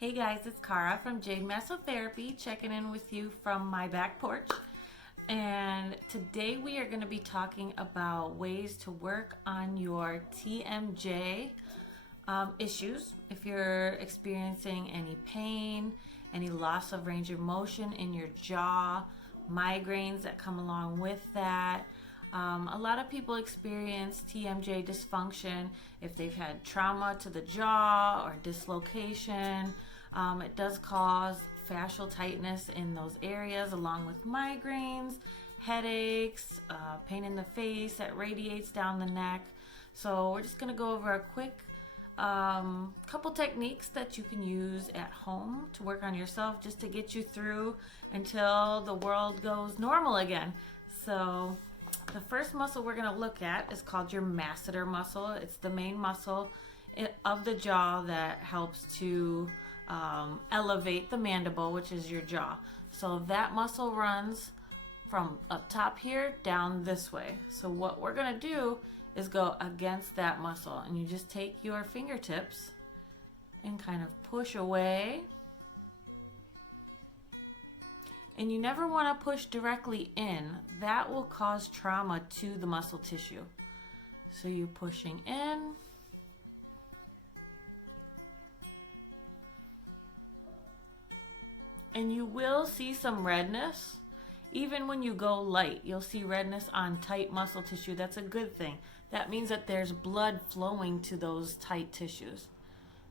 Hey guys, it's Cara from J Massotherapy checking in with you from my back porch. And today we are going to be talking about ways to work on your TMJ issues. If you're experiencing any pain, any loss of range of motion in your jaw, migraines that come along with that. A lot of people experience TMJ dysfunction if they've had trauma to the jaw or dislocation. It does cause fascial tightness in those areas, along with migraines, headaches, pain in the face that radiates down the neck. So we're just going to go over a quick couple techniques that you can use at home to work on yourself, just to get you through until the world goes normal again. So the first muscle we're going to look at is called your masseter muscle. It's the main muscle of the jaw that helps to elevate the mandible, which is your jaw. So that muscle runs from up top here down this way. So what we're going to do is go against that muscle, and you just take your fingertips and kind of push away. And you never want to push directly in. That will cause trauma to the muscle tissue. So you're pushing in. And you will see some redness. Even when you go light, you'll see redness on tight muscle tissue. That's a good thing. That means that there's blood flowing to those tight tissues.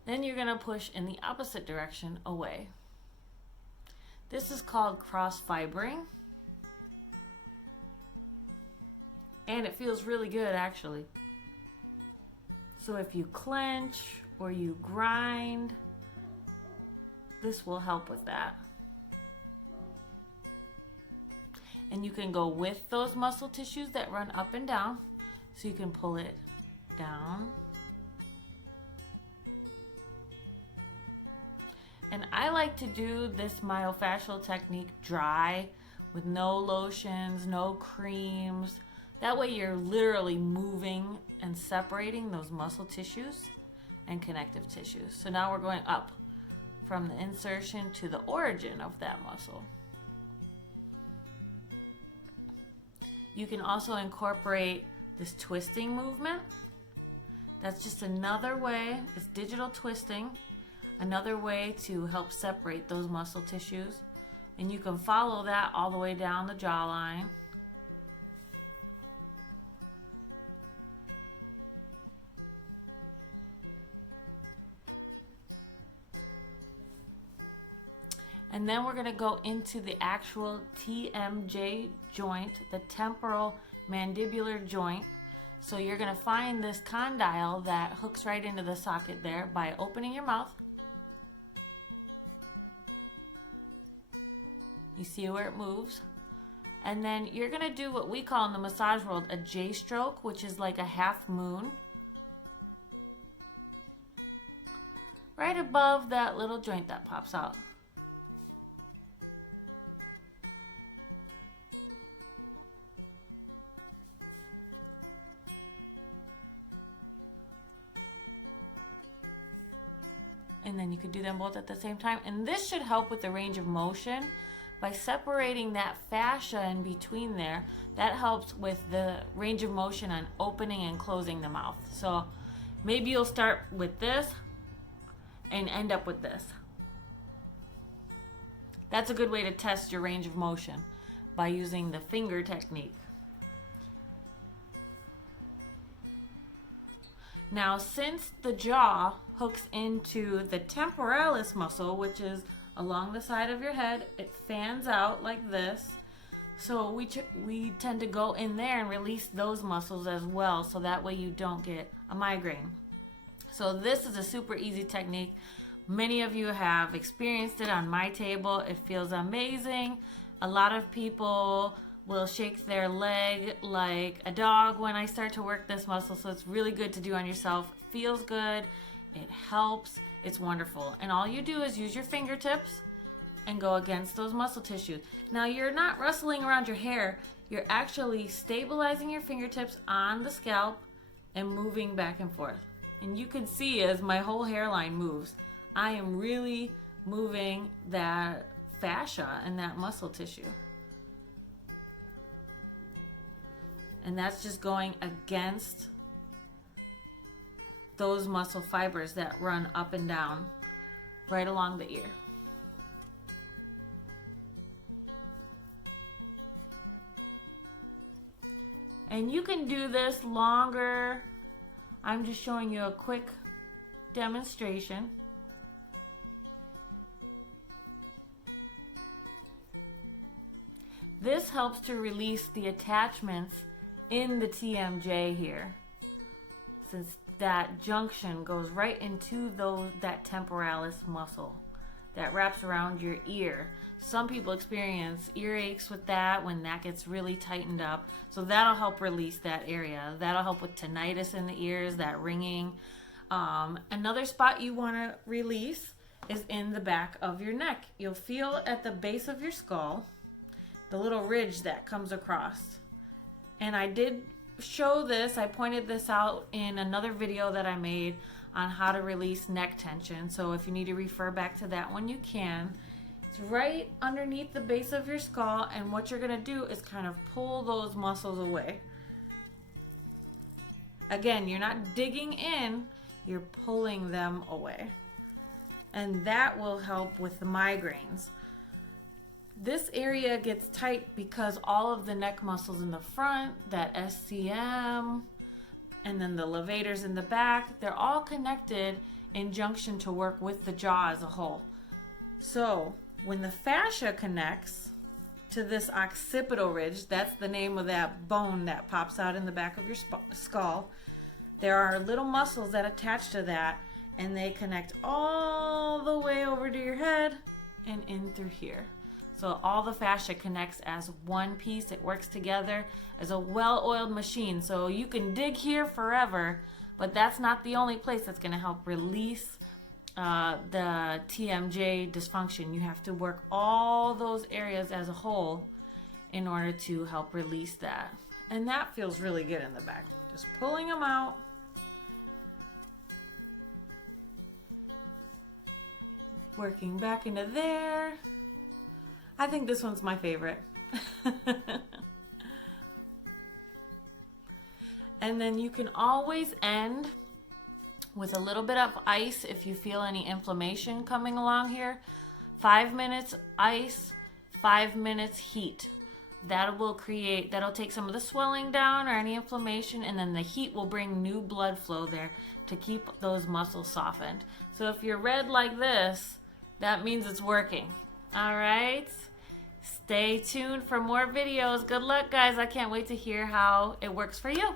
Then you're going to push in the opposite direction away. This is called cross-fibering. And it feels really good, actually. So if you clench or you grind, this will help with that. And you can go with those muscle tissues that run up and down. So you can pull it down. And I like to do this myofascial technique dry, with no lotions, no creams. That way you're literally moving and separating those muscle tissues and connective tissues. So now we're going up from the insertion to the origin of that muscle. You can also incorporate this twisting movement. That's just another way, it's digital twisting, another way to help separate those muscle tissues. And you can follow that all the way down the jawline. And then we're going to go into the actual TMJ joint, the temporomandibular joint. So you're going to find this condyle that hooks right into the socket there by opening your mouth. You see where it moves. And then you're going to do what we call in the massage world a J stroke, which is like a half moon. Right above that little joint that pops out. And then you could do them both at the same time. And this should help with the range of motion by separating that fascia in between there. That helps with the range of motion on opening and closing the mouth. So maybe you'll start with this and end up with this. That's a good way to test your range of motion, by using the finger technique. Now, since the jaw hooks into the temporalis muscle, which is along the side of your head, it fans out like this. So we tend to go in there and release those muscles as well, so that way you don't get a migraine. So this is a super easy technique. Many of you have experienced it on my table. It feels amazing. A lot of people will shake their leg like a dog when I start to work this muscle. So it's really good to do on yourself. Feels good. It helps. It's wonderful. And all you do is use your fingertips and go against those muscle tissues. Now you're not rustling around your hair. You're actually stabilizing your fingertips on the scalp and moving back and forth. And you can see as my whole hairline moves, I am really moving that fascia and that muscle tissue. And that's just going against those muscle fibers that run up and down right along the ear. And you can do this longer. I'm just showing you a quick demonstration. This helps to release the attachments in the TMJ here, since that junction goes right into that temporalis muscle that wraps around your ear. Some people experience earaches with that when that gets really tightened up. So that'll help release that area. That'll help with tinnitus in the ears, that ringing. Another spot you want to release is in the back of your neck. You'll feel at the base of your skull the little ridge that comes across. And I did show this, I pointed this out in another video that I made on how to release neck tension. So if you need to refer back to that one, you can. It's right underneath the base of your skull, and what you're gonna do is kind of pull those muscles away. Again, you're not digging in, you're pulling them away. And that will help with the migraines. This area gets tight because all of the neck muscles in the front, that SCM, and then the levators in the back, they're all connected in junction to work with the jaw as a whole. So when the fascia connects to this occipital ridge, that's the name of that bone that pops out in the back of your skull, there are little muscles that attach to that, and they connect all the way over to your head and in through here. So all the fascia connects as one piece. It works together as a well-oiled machine. So you can dig here forever, but that's not the only place that's going to help release the TMJ dysfunction. You have to work all those areas as a whole in order to help release that. And that feels really good in the back. Just pulling them out. Working back into there. I think this one's my favorite. And then you can always end with a little bit of ice if you feel any inflammation coming along here. 5 minutes ice, 5 minutes heat. That'll take some of the swelling down or any inflammation, and then the heat will bring new blood flow there to keep those muscles softened. So if you're red like this, that means it's working. All right. Stay tuned for more videos. Good luck, guys. I can't wait to hear how it works for you.